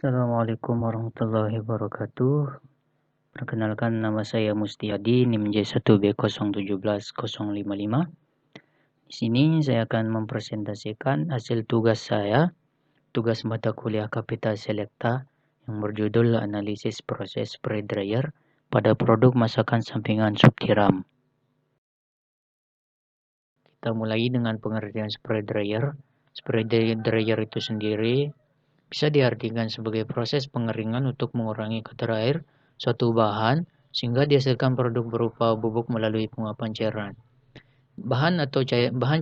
Assalamualaikum warahmatullahi wabarakatuh. Perkenalkan, nama saya Mustiadi, NIM J1B017055. Di sini saya akan mempresentasikan hasil tugas saya, tugas mata kuliah Kapital Selekta yang berjudul Analisis Proses Spray Dryer pada produk masakan sampingan sup tiram. Kita mulai dengan pengertian spray dryer. Spray dryer itu sendiri bisa diartikan sebagai proses pengeringan untuk mengurangi kadar air suatu bahan sehingga dihasilkan produk berupa bubuk melalui penguapan cairan. Bahan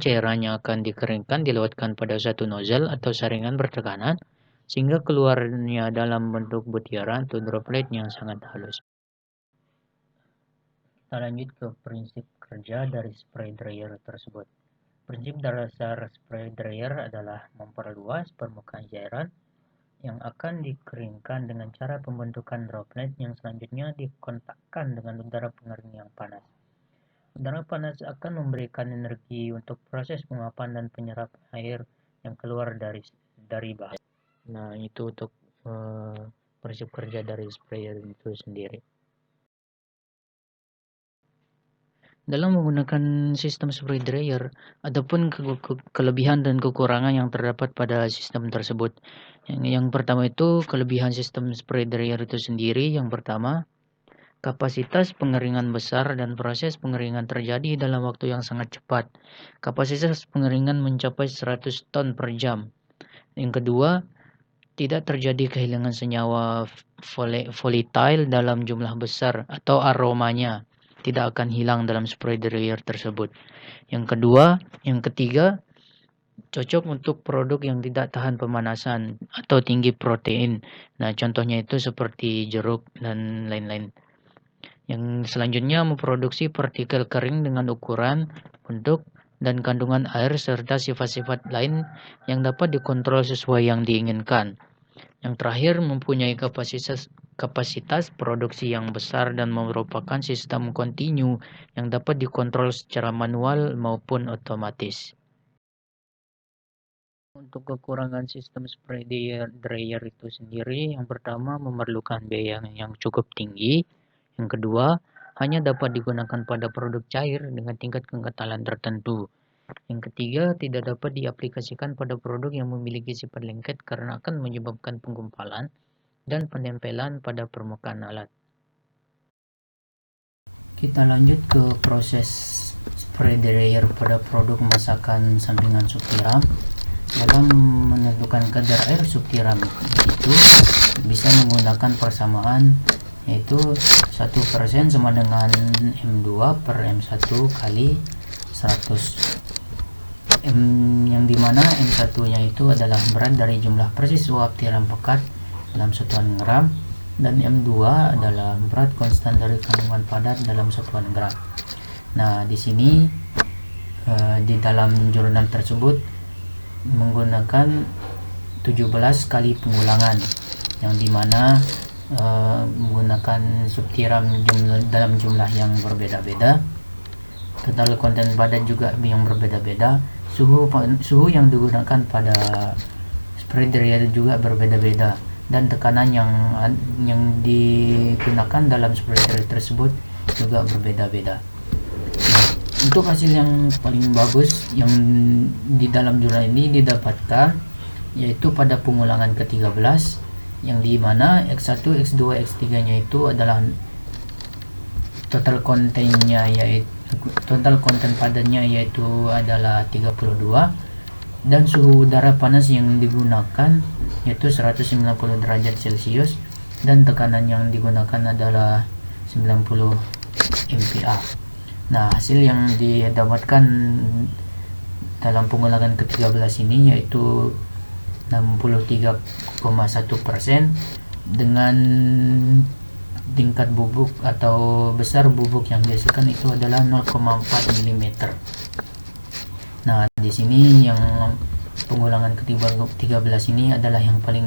cairan yang akan dikeringkan dilewatkan pada satu nozzle atau saringan bertekanan sehingga keluarnya dalam bentuk butiran atau droplet yang sangat halus. Kita lanjut ke prinsip kerja dari spray dryer tersebut. Prinsip dasar spray dryer adalah memperluas permukaan cairan yang akan dikeringkan dengan cara pembentukan droplet yang selanjutnya dikontakkan dengan udara pengering yang panas. Udara panas akan memberikan energi untuk proses penguapan dan penyerapan air yang keluar dari bahan. Nah, itu untuk prinsip kerja dari sprayer itu sendiri. Dalam menggunakan sistem spray dryer, adapun kelebihan dan kekurangan yang terdapat pada sistem tersebut. Yang pertama itu kelebihan sistem spray dryer itu sendiri. Yang pertama, kapasitas pengeringan besar dan proses pengeringan terjadi dalam waktu yang sangat cepat. Kapasitas pengeringan mencapai 100 ton per jam. Yang kedua, tidak terjadi kehilangan senyawa volatile dalam jumlah besar atau aromanya tidak akan hilang dalam spray dryer tersebut. Yang ketiga, cocok untuk produk yang tidak tahan pemanasan atau tinggi protein. Nah, contohnya itu seperti jeruk dan lain-lain. Yang selanjutnya memproduksi partikel kering dengan ukuran, bentuk, dan kandungan air serta sifat-sifat lain yang dapat dikontrol sesuai yang diinginkan. Yang terakhir, mempunyai kapasitas produksi yang besar dan merupakan sistem kontinu yang dapat dikontrol secara manual maupun otomatis. Untuk kekurangan sistem spray dryer itu sendiri, yang pertama memerlukan biaya yang cukup tinggi. Yang kedua, hanya dapat digunakan pada produk cair dengan tingkat kekentalan tertentu. Yang ketiga, tidak dapat diaplikasikan pada produk yang memiliki sifat lengket karena akan menyebabkan penggumpalan dan penempelan pada permukaan alat. Kita lanjut ke proses spray dryer pada produk masakan sampingan sup tiram. Dalam menentukan kadar air sup tiram itu bisa menggunakan persamaan yaitu 1% sama dengan M2 per M1 kali 100. Yang dimana M1 nya itu adalah berat dari jumlah persis uap tiram pekat dalam satuan gram, dan M2 adalah berat konstan dari kandungan padat dalam satuan gram. Nah, di sini di dalam jurnal tersebut menggunakan 17 kali pengulangan yang dimana menggunakan sup tiram dalam jumlah yang berbeda-beda, total konten padat juga yang berbeda-beda, suhu yang digunakan pada spray dryer juga berbeda-beda, dan tekanan yang digunakan dalam spray dryer tersebut juga berbeda-beda. Untuk hasil yang paling bagus yang di dalam jurnal ini didapatkan yaitu pada pengulangan ke-13, yang dimana X1, X2, X3 nya itu adalah total konten padatnya yaitu adalah 32, dan suhu udara panas yang digunakan yaitu 190 derajat Celcius, dan tekanan yang digunakan adalah 90 MPa. Nah, hasil yang didapatkan dalam pengulangan ke-13 ini yaitu 63,1% dengan tingkat bubuk atau besar bubuk yang dihasilkan itu adalah 0,4 mm. Nah, di sini yang pengulangan ke-13 ini adalah yang paling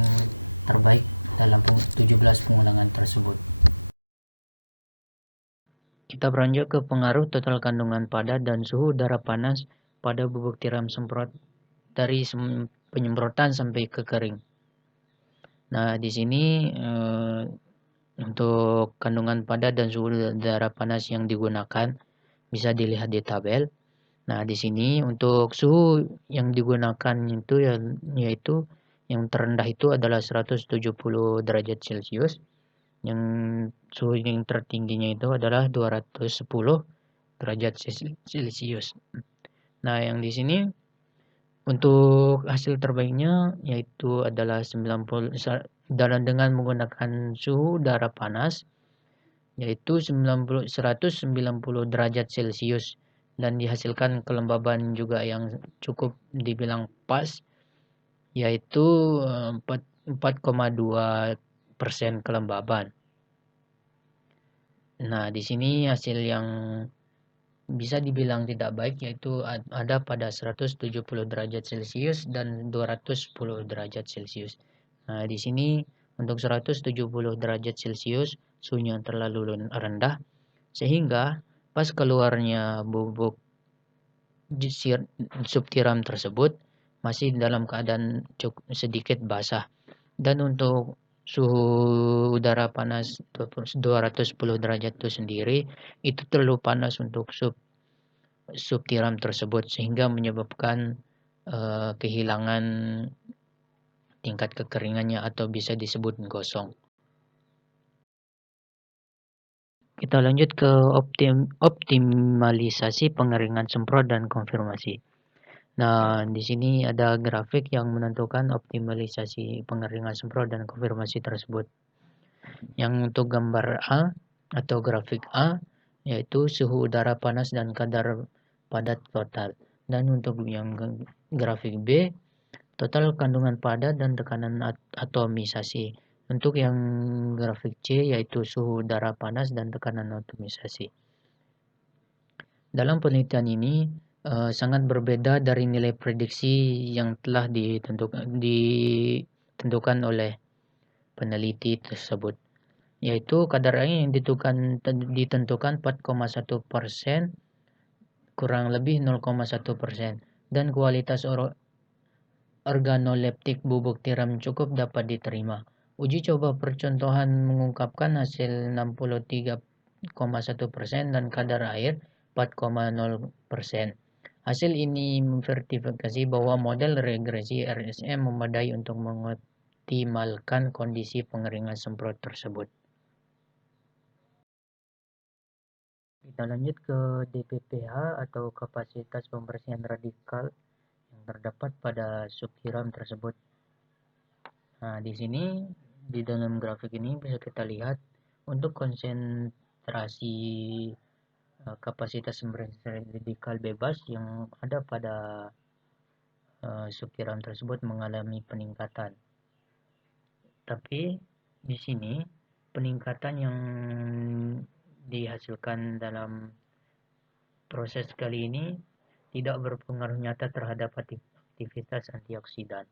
terbaik dalam 17 pengulangan tersebut. Kita beranjak ke pengaruh total kandungan padat dan suhu udara panas pada bubuk tiram semprot dari penyemprotan sampai ke kering. Nah, di sini untuk kandungan padat dan suhu udara panas yang digunakan bisa dilihat di tabel. Nah, di sini untuk suhu yang digunakan itu yaitu yang terendah itu adalah 170 derajat Celcius. Yang suhu yang tertingginya itu adalah 210 derajat Celcius. Nah, yang di sini untuk hasil terbaiknya yaitu adalah 90 dengan menggunakan suhu udara panas yaitu 190 derajat Celcius dan dihasilkan kelembaban juga yang cukup dibilang pas yaitu 4,2% kelembaban. Nah, di sini hasil yang bisa dibilang tidak baik yaitu ada pada 170 derajat Celcius dan 210 derajat Celcius. Nah, di sini untuk 170 derajat Celcius suhunya terlalu rendah sehingga pas keluarnya bubuk subtiram tersebut masih dalam keadaan sedikit basah. Dan untuk suhu udara panas 210 derajat itu sendiri itu terlalu panas untuk subtiram tersebut sehingga menyebabkan kehilangan tingkat kekeringannya atau bisa disebut gosong. Kita lanjut ke optimalisasi pengeringan semprot dan konfirmasi. Nah, di sini ada grafik yang menentukan optimalisasi pengeringan semprot dan konfirmasi tersebut. Yang untuk gambar A atau grafik A yaitu suhu udara panas dan kadar padat total. Dan untuk yang grafik B total kandungan padat dan tekanan atomisasi. Untuk yang grafik C yaitu suhu udara panas dan tekanan atomisasi. Dalam penelitian ini sangat berbeda dari nilai prediksi yang telah ditentukan oleh peneliti tersebut, yaitu kadar air yang ditentukan 4,1% kurang lebih 0,1% dan kualitas organoleptik bubuk tiram cukup dapat diterima. Uji coba percontohan mengungkapkan hasil 63,1% dan kadar air 4,0%. Hasil ini memverifikasi bahwa model regresi RSM memadai untuk mengoptimalkan kondisi pengeringan semprot tersebut. Kita lanjut ke DPPH atau kapasitas pembersihan radikal yang terdapat pada subtiram tersebut. Nah, di sini di dalam grafik ini bisa kita lihat untuk konsentrasi kapasitas pembersihan radikal bebas yang ada pada subtiram tersebut mengalami peningkatan. Tapi di sini peningkatan yang dihasilkan dalam proses kali ini tidak berpengaruh nyata terhadap aktivitas antioksidan.